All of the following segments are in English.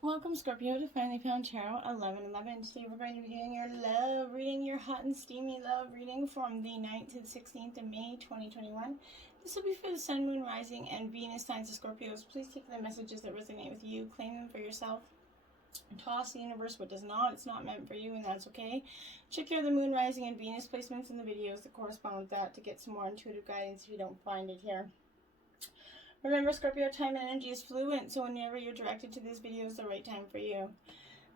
Welcome, Scorpio, to Finally Found Tarot 1111. Today we're going to be doing your love reading, your hot and steamy love reading from the 9th to the 16th of May 2021. This will be for the Sun, Moon, Rising, and Venus signs of Scorpios. Please take the messages that resonate with you, claim them for yourself, and toss the universe what does not. It's not meant for you, and that's okay. Check your other Moon, Rising, and Venus placements in the videos that correspond with that to get some more intuitive guidance if you don't find it here. Remember, Scorpio, time and energy is fluent, so whenever you're directed to this video is the right time for you.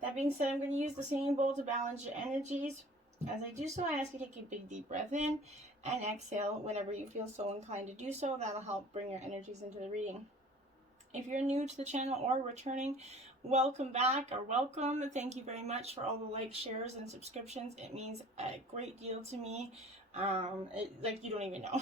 That being said, I'm going to use the singing bowl to balance your energies. As I do so, I ask you to take a big deep breath in and exhale whenever you feel so inclined to do so. That'll help bring your energies into the reading. If you're new to the channel or returning, welcome back or welcome. Thank you very much for all the likes, shares, and subscriptions. It means a great deal to me. Like you don't even know.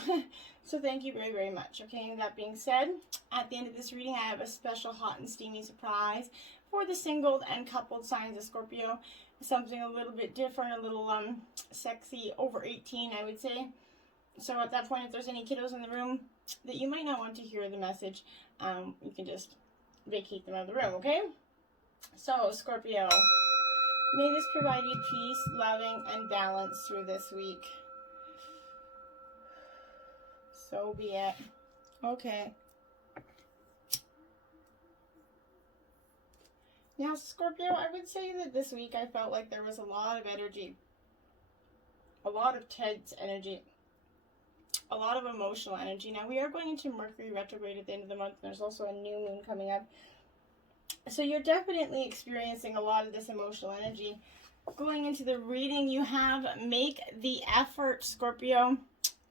So thank you very, very much. Okay, that being said, at the end of this reading, I have a special hot and steamy surprise for the singled and coupled signs of Scorpio. Something a little bit different, a little sexy, over 18, I would say. So at that point, if there's any kiddos in the room that you might not want to hear the message, you can just vacate them out of the room, okay? So, Scorpio, may this provide you peace, loving, and balance through this week. So be it. Okay. Now, Scorpio, I would say that this week I felt like there was a lot of energy. A lot of tense energy. A lot of emotional energy. Now, we are going into Mercury retrograde at the end of the month. There's also a new moon coming up. So you're definitely experiencing a lot of this emotional energy. Going into the reading, you have make the effort, Scorpio.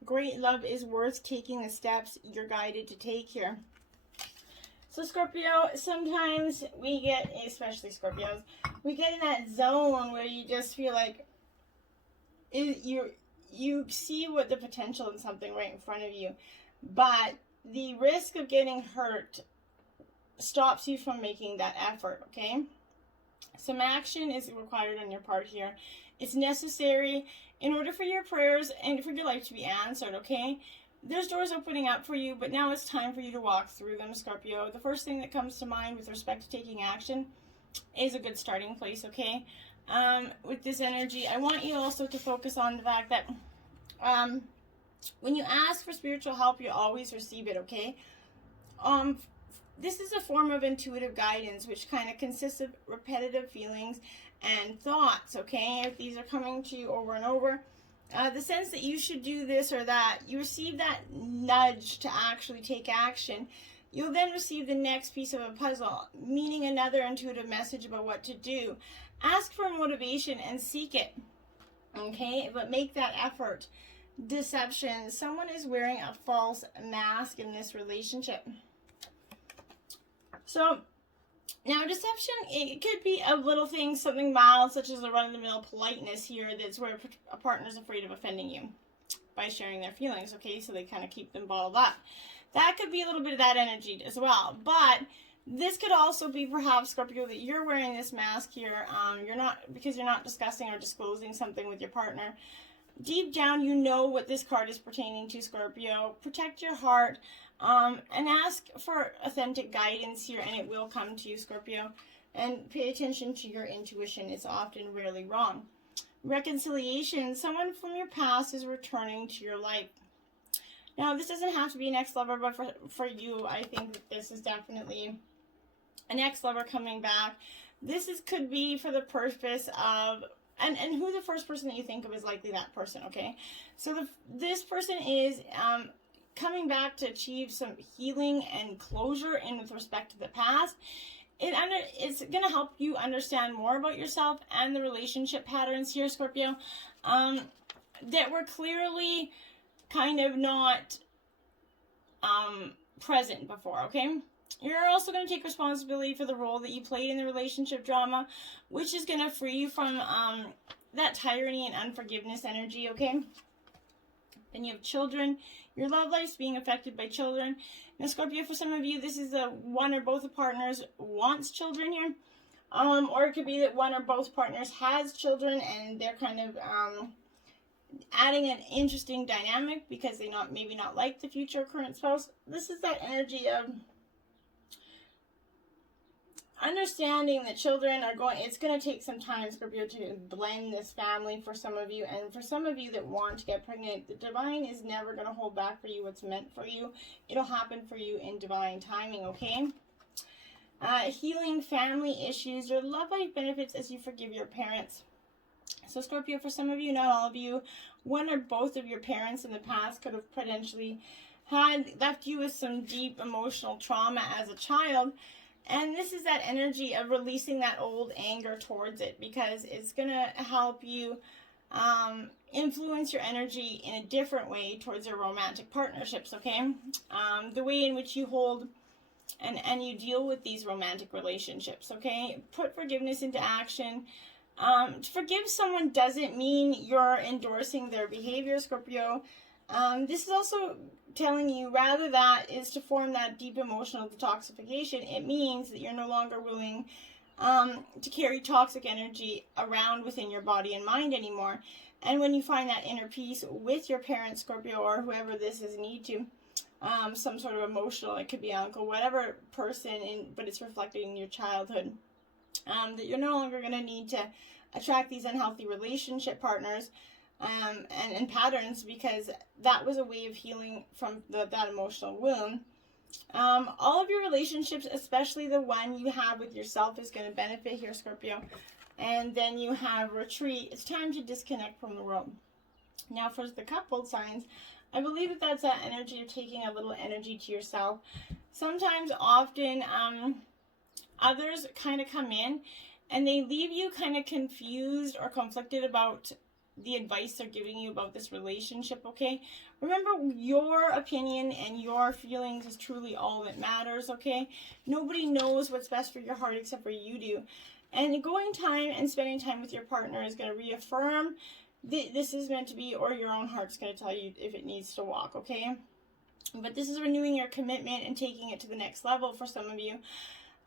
Great love is worth taking the steps you're guided to take here. So Scorpio, sometimes we get, especially Scorpios, we get in that zone where you just feel like you see what the potential in something right in front of you, but the risk of getting hurt stops you from making that effort, okay? Some action is required on your part here. It's necessary in order for your prayers and for your life to be answered, okay? There's doors opening up for you, but now it's time for you to walk through them, Scorpio. The first thing that comes to mind with respect to taking action is a good starting place, okay? With this energy, I want you also to focus on the fact that when you ask for spiritual help, you always receive it, okay? This is a form of intuitive guidance, which kind of consists of repetitive feelings and thoughts, okay? If these are coming to you over and over, the sense that you should do this or that, you receive that nudge to actually take action. You'll then receive the next piece of a puzzle, meaning another intuitive message about what to do. Ask for motivation and seek it, okay? But make that effort. Deception. Someone is wearing a false mask in this relationship. So, now deception, it could be a little thing, something mild, such as a run-of-the-mill politeness here, that's where a partner's afraid of offending you by sharing their feelings, okay? So they kind of keep them bottled up. That could be a little bit of that energy as well. But this could also be perhaps, Scorpio, that you're wearing this mask here. Because you're not discussing or disclosing something with your partner. Deep down, you know what this card is pertaining to, Scorpio. Protect your heart. And ask for authentic guidance here, and it will come to you, Scorpio. And pay attention to your intuition. It's often rarely wrong. Reconciliation. Someone from your past is returning to your life. Now, this doesn't have to be an ex-lover, but for you, I think that this is definitely an ex-lover coming back. Could be for the purpose of... And who the first person that you think of is likely that person, okay? So this person is... coming back to achieve some healing and closure in with respect to the past. It's going to help you understand more about yourself and the relationship patterns here, Scorpio, that were clearly kind of not present before, okay? You're also going to take responsibility for the role that you played in the relationship drama, which is going to free you from that tyranny and unforgiveness energy, okay? Then you have children. Your love life's being affected by children. Now, Scorpio, for some of you, this is one or both the partners wants children here. Or it could be that one or both partners has children and they're kind of adding an interesting dynamic because they maybe not like the future current spouse. This is that energy of understanding that children are it's going to take some time, Scorpio, to blend this family for some of you. And for some of you that want to get pregnant, the divine is never going to hold back for you what's meant for you. It'll happen for you in divine timing, okay? Healing family issues. Your love life benefits as you forgive your parents. So Scorpio, for some of you, not all of you, one or both of your parents in the past could have potentially left you with some deep emotional trauma as a child. And this is that energy of releasing that old anger towards it, because it's going to help you influence your energy in a different way towards your romantic partnerships, okay? The way in which you hold and you deal with these romantic relationships, okay? Put forgiveness into action. To forgive someone doesn't mean you're endorsing their behavior, Scorpio. This is also telling you, rather that is to form that deep emotional detoxification. It means that you're no longer willing to carry toxic energy around within your body and mind anymore. And when you find that inner peace with your parents, Scorpio, or whoever this is need to, some sort of emotional, it could be uncle, whatever person, but it's reflecting in your childhood, that you're no longer going to need to attract these unhealthy relationship partners and patterns, because that was a way of healing from that emotional wound. All of your relationships, especially the one you have with yourself, is going to benefit here, Scorpio. And then you have retreat. It's time to disconnect from the world. Now, for the coupled signs, I believe that that's that energy of taking a little energy to yourself. Sometimes, often, others kind of come in and they leave you kind of confused or conflicted about the advice they're giving you about this relationship, okay? Remember, your opinion and your feelings is truly all that matters, okay? Nobody knows what's best for your heart except for you do. And going time and spending time with your partner is going to reaffirm this is meant to be, or your own heart's going to tell you if it needs to walk, okay? But this is renewing your commitment and taking it to the next level for some of you.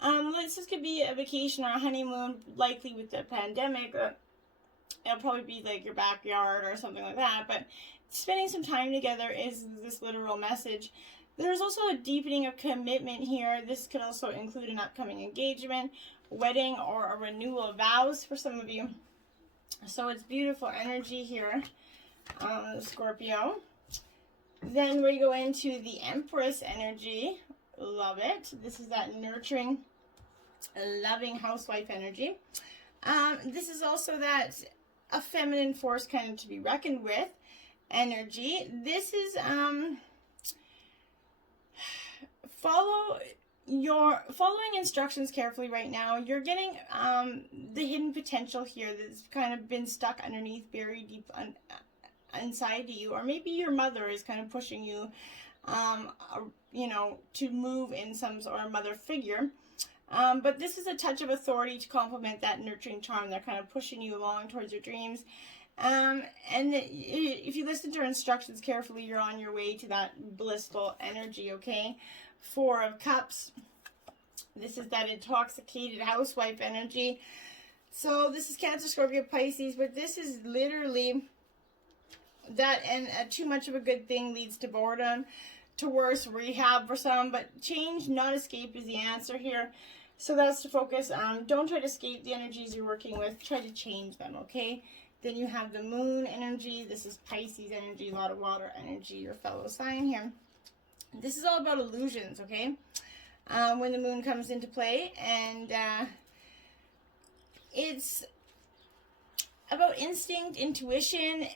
This could be a vacation or a honeymoon, likely with the pandemic. It'll probably be like your backyard or something like that. But spending some time together is this literal message. There's also a deepening of commitment here. This could also include an upcoming engagement, wedding, or a renewal of vows for some of you. So it's beautiful energy here, Scorpio. Then we go into the Empress energy. Love it. This is that nurturing, loving housewife energy. This is also that a feminine force kind of to be reckoned with energy. This is following instructions carefully right now. You're getting the hidden potential here that's kind of been stuck underneath, buried deep inside you, or maybe your mother is kind of pushing you, to move in some sort of mother figure. But this is a touch of authority to complement that nurturing charm. They're kind of pushing you along towards your dreams. And if you listen to her instructions carefully, you're on your way to that blissful energy, okay? 4 of Cups. This is that intoxicated housewife energy. So this is Cancer, Scorpio, Pisces, but this is literally that, and too much of a good thing leads to boredom, to worse, rehab for some, but change, not escape, is the answer here. So that's to focus on. Don't try to escape the energies you're working with. Try to change them, okay? Then you have the moon energy. This is Pisces energy, a lot of water energy, your fellow sign here. This is all about illusions, okay? When the moon comes into play, and it's about instinct, intuition,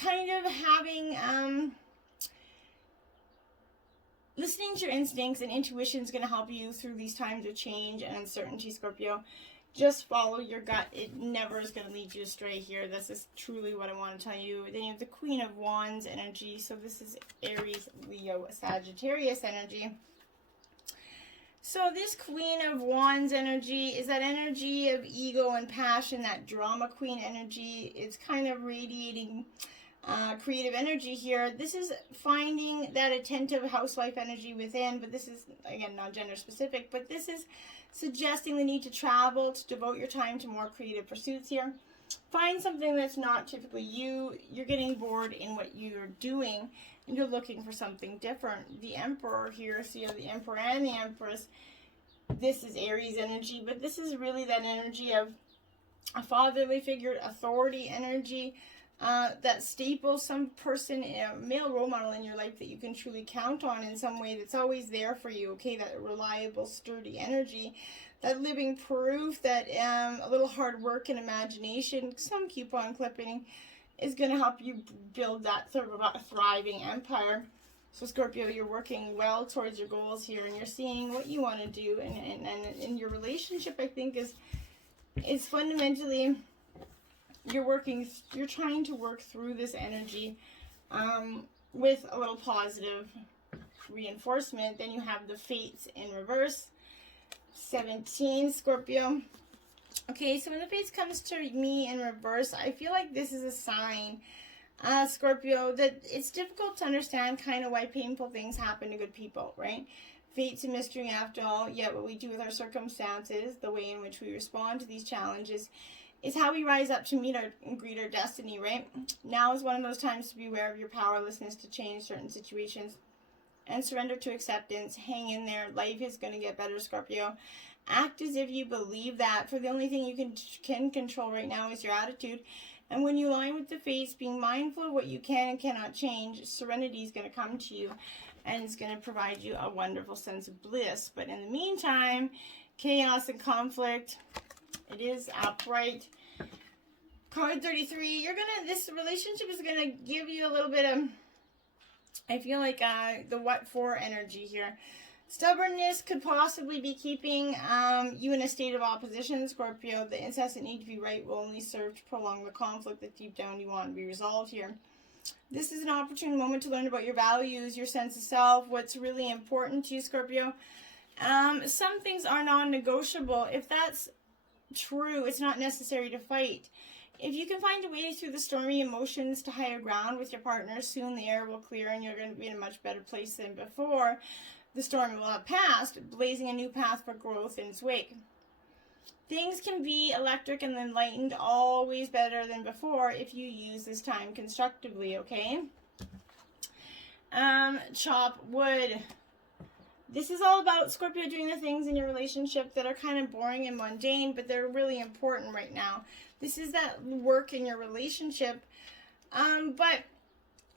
kind of having, listening to your instincts and intuition is going to help you through these times of change and uncertainty, Scorpio. Just follow your gut. It never is going to lead you astray here. This is truly what I want to tell you. Then you have the Queen of Wands energy. So this is Aries, Leo, Sagittarius energy. So this Queen of Wands energy is that energy of ego and passion, that drama queen energy. It's kind of radiating creative energy here. This is finding that attentive housewife energy within, but this is, again, not gender specific, but this is suggesting the need to travel, to devote your time to more creative pursuits here. Find something that's not typically you. You're getting bored in what you're doing, and you're looking for something different. The Emperor here, so you have the Emperor and the Empress. this is Aries energy, but this is really that energy of a fatherly figure, authority energy, that staple, some person, a male role model in your life that you can truly count on in some way, that's always there for you, okay? That reliable, sturdy energy, that living proof that a little hard work and imagination, some coupon clipping, is going to help you build that sort of a thriving empire. So Scorpio, you're working well towards your goals here, and you're seeing what you want to do, and in your relationship, I think, is fundamentally you're trying to work through this energy with a little positive reinforcement. Then you have the fates in reverse, 17, Scorpio. Okay, so when the fates comes to me in reverse, I feel like this is a sign, Scorpio, that it's difficult to understand kind of why painful things happen to good people, right? Fate's a mystery after all, yet what we do with our circumstances, the way in which we respond to these challenges, is how we rise up to meet and greet our destiny, right? Now is one of those times to be aware of your powerlessness to change certain situations and surrender to acceptance. Hang in there. Life is going to get better, Scorpio. Act as if you believe that, for the only thing you can control right now is your attitude. And when you align with the fates, being mindful of what you can and cannot change, serenity is going to come to you, and it's going to provide you a wonderful sense of bliss. But in the meantime, chaos and conflict, it is upright. Card 33, this relationship is going to give you a little bit of, I feel like, the what for energy here. Stubbornness could possibly be keeping you in a state of opposition, Scorpio. The incessant need to be right will only serve to prolong the conflict that deep down you want to be resolved here. This is an opportune moment to learn about your values, your sense of self, what's really important to you, Scorpio. Some things are non-negotiable. If that's true, it's not necessary to fight. If you can find a way through the stormy emotions to higher ground with your partner, soon the air will clear and you're going to be in a much better place than before. The storm will have passed, blazing a new path for growth in its wake. Things can be electric and enlightened, always better than before if you use this time constructively, okay? Chop wood. This is all about, Scorpio, doing the things in your relationship that are kind of boring and mundane, but they're really important right now. This is that work in your relationship, but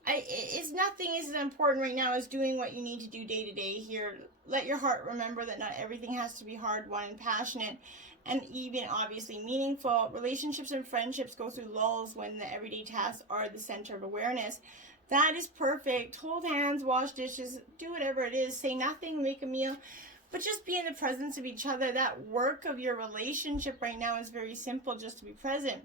it's nothing is as important right now as doing what you need to do day to day here. Let your heart remember that not everything has to be hard-won and passionate, and even obviously meaningful. Relationships and friendships go through lulls when the everyday tasks are the center of awareness. That is perfect. Hold hands, wash dishes, do whatever it is. Say nothing, make a meal, but just be in the presence of each other. That work of your relationship right now is very simple, just to be present.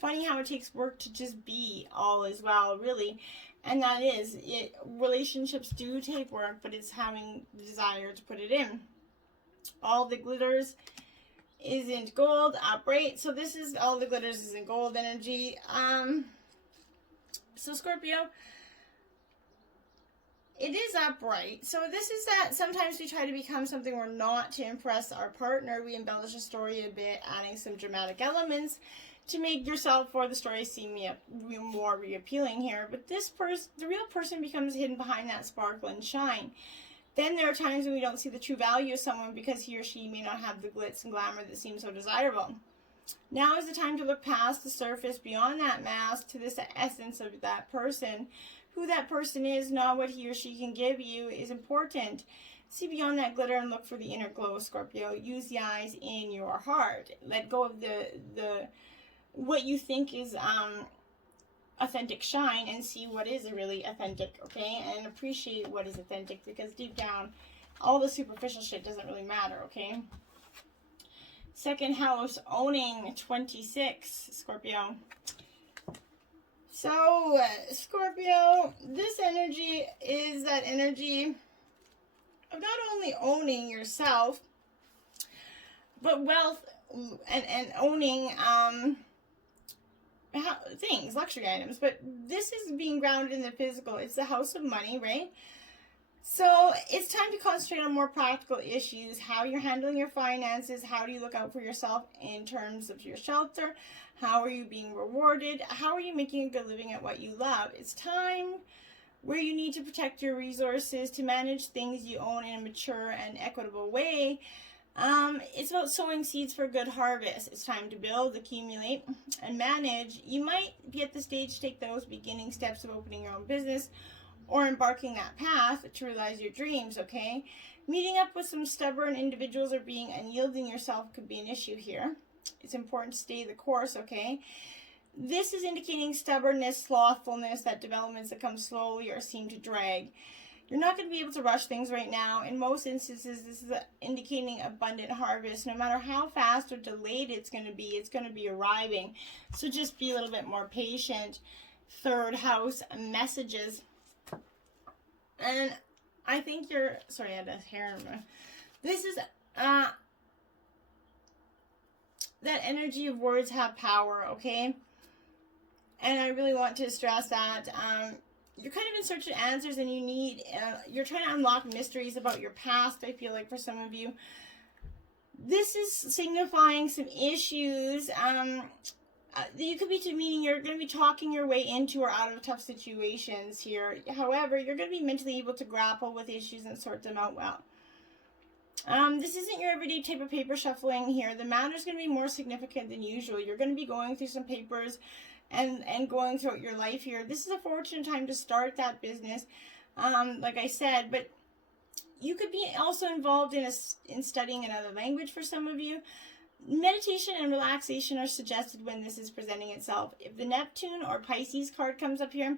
Funny how it takes work to just be all as well, really. And that is it. Relationships do take work, but it's having the desire to put it in. All the glitters isn't gold, upright. So this is all the glitters isn't gold energy. So Scorpio, it is upright. So this is that sometimes we try to become something we're not to impress our partner. We embellish a story a bit, adding some dramatic elements to make yourself or the story seem more reappealing here. But the real person becomes hidden behind that sparkle and shine. Then there are times when we don't see the true value of someone because he or she may not have the glitz and glamour that seems so desirable. Now is the time to look past the surface, beyond that mask, to this essence of that person. Who that person is, not what he or she can give you, is important. See beyond that glitter and look for the inner glow, Scorpio. Use the eyes in your heart. Let go of the what you think is authentic shine and see what is really authentic, okay? And appreciate what is authentic, because deep down, all the superficial shit doesn't really matter, okay? Second house, owning 26, Scorpio. So, Scorpio, this energy is that energy of not only owning yourself, but wealth and owning things, luxury items. But this is being grounded in the physical. It's the house of money, right? So it's time to concentrate on more practical issues. How you're handling your finances. How do you look out for yourself in terms of your shelter? How are you being rewarded? How are you making a good living at what you love? It's time where you need to protect your resources to manage things you own in a mature and equitable way. It's about sowing seeds for a good harvest. It's time to build, accumulate, and manage. You might be at the stage to take those beginning steps of opening your own business or embarking that path to realize your dreams, okay? Meeting up with some stubborn individuals or being unyielding yourself could be an issue here. It's important to stay the course, okay? This is indicating stubbornness, slothfulness, that developments that come slowly or seem to drag. You're not going to be able to rush things right now. In most instances, this is indicating abundant harvest. No matter how fast or delayed it's going to be arriving. So just be a little bit more patient. Third house messages. And I think you're, sorry, I had a hair in my, this is, that energy of words have power, okay? And I really want to stress that, you're kind of in search of answers and you need, you're trying to unlock mysteries about your past, I feel like, for some of you. This is signifying some issues. You could be meaning you're going to be talking your way into or out of tough situations here. However, you're going to be mentally able to grapple with issues and sort them out well. This isn't your everyday type of paper shuffling here. The matter is going to be more significant than usual. You're going to be going through some papers and going throughout your life here. This is a fortunate time to start that business, like I said, but you could be also involved in studying another language for some of you. Meditation and relaxation are suggested when this is presenting itself. If the Neptune or Pisces card comes up here,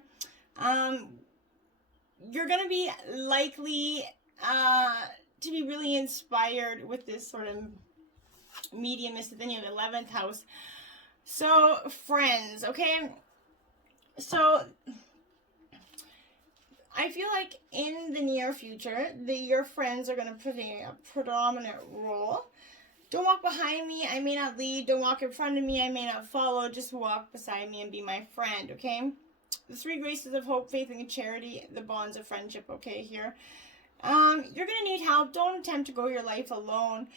you're going to be likely to be really inspired with this sort of mediumist. Then you have 11th house. So, friends, okay? So, I feel like in the near future, your friends are going to play a predominant role. Don't walk behind me, I may not lead. Don't walk in front of me, I may not follow. Just walk beside me and be my friend, okay? The 3 graces of hope, faith, and charity, the bonds of friendship, okay, here. You're going to need help. Don't attempt to go your life alone.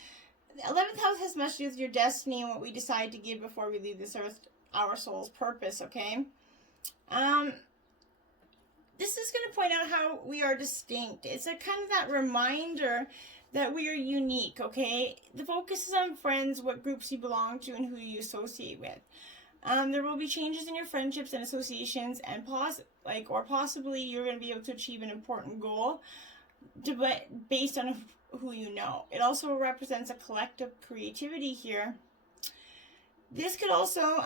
The 11th house has much to do with your destiny and what we decide to give before we leave this earth, our soul's purpose, okay? This is going to point out how we are distinct. It's a kind of that reminder that we are unique, okay? The focus is on friends, what groups you belong to, and who you associate with. There will be changes in your friendships and associations, and possibly you're going to be able to achieve an important goal based on who you know. It also represents a collective creativity here. This could also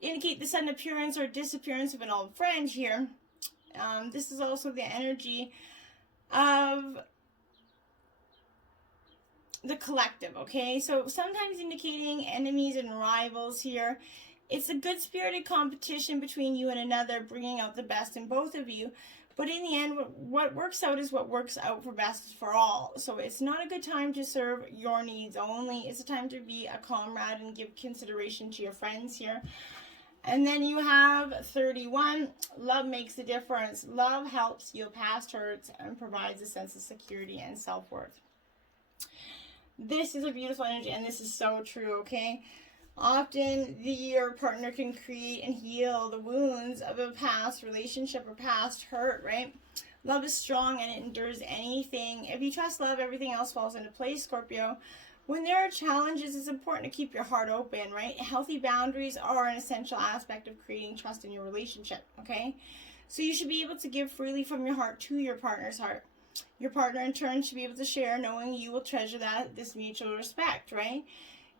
indicate the sudden appearance or disappearance of an old friend here. This is also the energy of the collective, okay? So sometimes indicating enemies and rivals here. It's a good-spirited competition between you and another, bringing out the best in both of you. But in the end, what works out is what works out for best for all. So it's not a good time to serve your needs only. It's a time to be a comrade and give consideration to your friends here. And then you have 31. Love makes a difference. Love helps heal past hurts and provides a sense of security and self-worth. This is a beautiful energy, and this is so true, okay? Often, your partner can create and heal the wounds of a past relationship or past hurt, right? Love is strong, and it endures anything. If you trust love, everything else falls into place, Scorpio. When there are challenges, it's important to keep your heart open, right? Healthy boundaries are an essential aspect of creating trust in your relationship, okay? So you should be able to give freely from your heart to your partner's heart. Your partner, in turn, should be able to share, knowing you will treasure this mutual respect, right?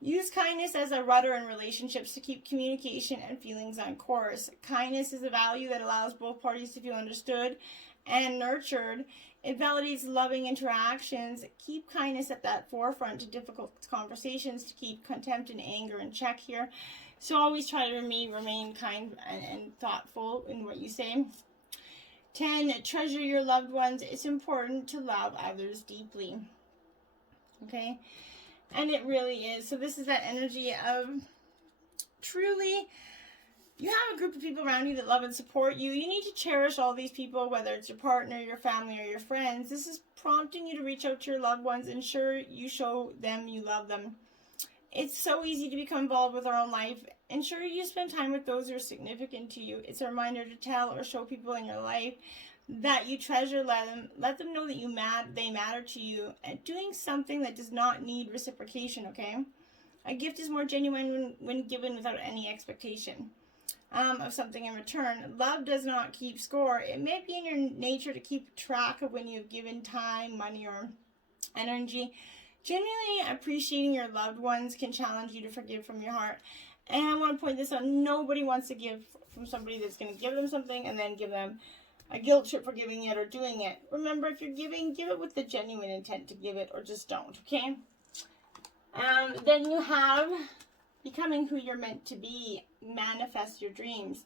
Use kindness as a rudder in relationships to keep communication and feelings on course. Kindness is a value that allows both parties to feel understood and nurtured. It validates loving interactions. Keep kindness at that forefront to difficult conversations to keep contempt and anger in check here. So always try to remain kind and thoughtful in what you say. 10, treasure your loved ones. It's important to love others deeply. Okay? And it really is. So this is that energy of truly, you have a group of people around you that love and support you. You need to cherish all these people, whether it's your partner, your family, or your friends. This is prompting you to reach out to your loved ones. Ensure you show them you love them. It's so easy to become involved with our own life. Ensure you spend time with those who are significant to you. It's a reminder to tell or show people in your life that you treasure them. Let them know that they matter to you, and doing something that does not need reciprocation, okay? A gift is more genuine when given without any expectation of something in return. Love does not keep score. It may be in your nature to keep track of when you've given time, money, or energy. Genuinely appreciating your loved ones can challenge you to forgive from your heart. And I want to point this out. Nobody wants to give from somebody that's going to give them something and then give them a guilt trip for giving it or doing it. Remember, if you're giving, give it with the genuine intent to give it, or just don't, okay? Then you have becoming who you're meant to be. Manifest your dreams.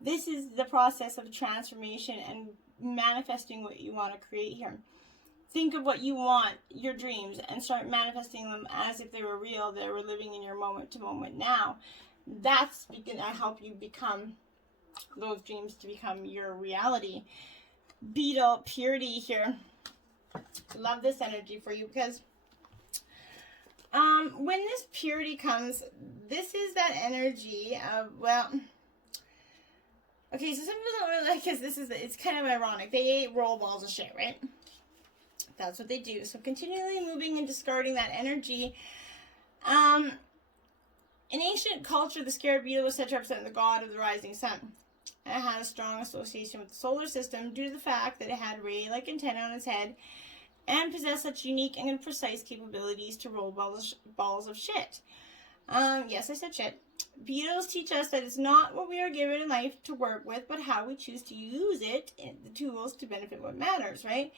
This is the process of transformation and manifesting what you want to create here. Think of what you want, your dreams, and start manifesting them as if they were real, they were living in your moment to moment now. That's going to help you become those dreams to become your reality. Beetle, purity here. Love this energy for you, because when this purity comes, this is that energy of, well, okay, so some people don't really like, because it's kind of ironic. They roll balls of shit, right? That's what they do. So continually moving and discarding that energy. In ancient culture, the scarab beetle was said to represent the god of the rising sun. It had a strong association with the solar system due to the fact that it had ray-like antennae on its head and possessed such unique and precise capabilities to roll balls of shit. Yes, I said shit. Beetles teach us that it's not what we are given in life to work with, but how we choose to use it, the tools to benefit what matters, right?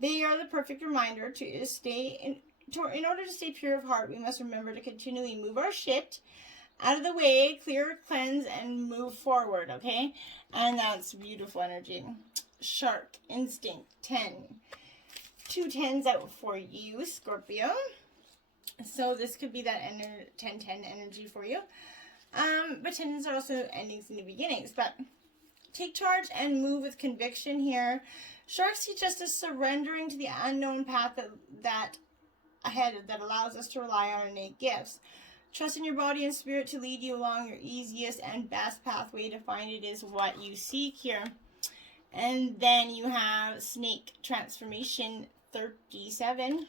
They are the perfect reminder to in order to stay pure of heart, we must remember to continually move our shit out of the way, clear, cleanse, and move forward, okay? And that's beautiful energy. Shark, instinct, 10. 2 10s out for you, Scorpio. So this could be that 10-10 energy for you. But 10s are also endings and new beginnings. But take charge and move with conviction here. Sharks teach us to surrendering to the unknown path that ahead that allows us to rely on our innate gifts. Trust in your body and spirit to lead you along your easiest and best pathway to find it is what you seek here. And then you have Snake Transformation 37.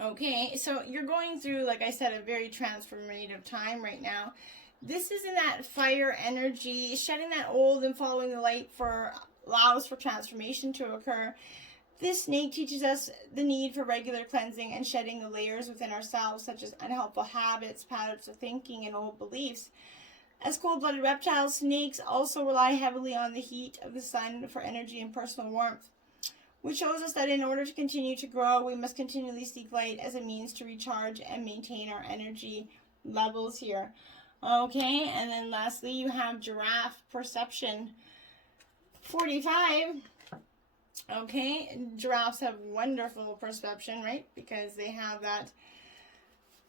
Okay, so you're going through, like I said, a very transformative time right now. This is in that fire energy, shedding that old and following the light allows for transformation to occur. This snake teaches us the need for regular cleansing and shedding the layers within ourselves, such as unhelpful habits, patterns of thinking, and old beliefs. As cold-blooded reptiles, snakes also rely heavily on the heat of the sun for energy and personal warmth, which shows us that in order to continue to grow, we must continually seek light as a means to recharge and maintain our energy levels here. Okay, and then lastly, you have Giraffe Perception 45. Okay, giraffes have wonderful perception, right? Because they have that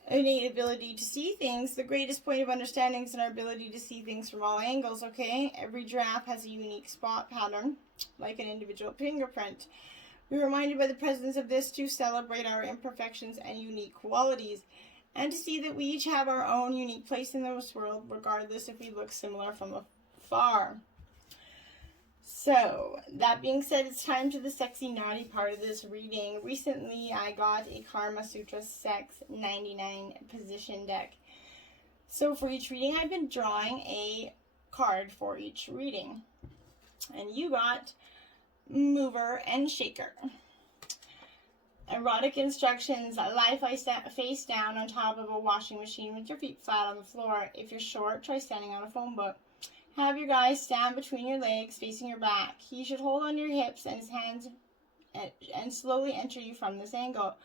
innate ability to see things. The greatest point of understanding is in our ability to see things from all angles, okay? Every giraffe has a unique spot pattern, like an individual fingerprint. We're reminded by the presence of this to celebrate our imperfections and unique qualities, and to see that we each have our own unique place in this world, regardless if we look similar from afar. So, that being said, it's time to the sexy, naughty part of this reading. Recently, I got a Karma Sutra Sex 99 position deck. So, for each reading, I've been drawing a card for each reading. And you got Mover and Shaker. Erotic instructions: lie face down on top of a washing machine with your feet flat on the floor. If you're short, try standing on a phone book. Have your guy stand between your legs, facing your back. He should hold on your hips and his hands and slowly enter you from this angle.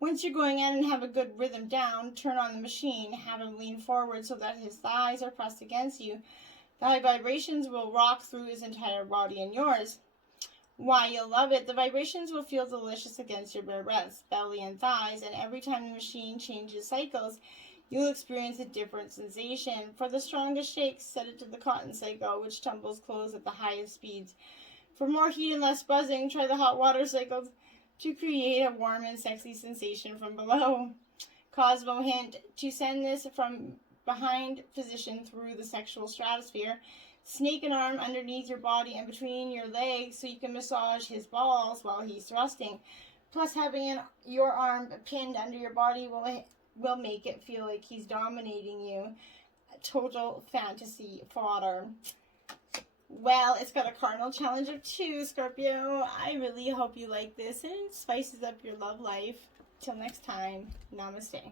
Once you're going in and have a good rhythm down, turn on the machine. Have him lean forward so that his thighs are pressed against you. The high vibrations will rock through his entire body and yours. Why you'll love it, the vibrations will feel delicious against your bare breasts, belly, and thighs, and every time the machine changes cycles, you'll experience a different sensation. For the strongest shakes, set it to the cotton cycle, which tumbles clothes at the highest speeds. For more heat and less buzzing, try the hot water cycle to create a warm and sexy sensation from below. Cosmo hint: to send this from behind position through the sexual stratosphere, Snake an arm underneath your body and between your legs so you can massage his balls while he's thrusting. Plus, having your arm pinned under your body will make it feel like he's dominating you. Total fantasy fodder. Well, it's got a cardinal challenge of 2, Scorpio. I really hope you like this and it spices up your love life. Till next time, namaste.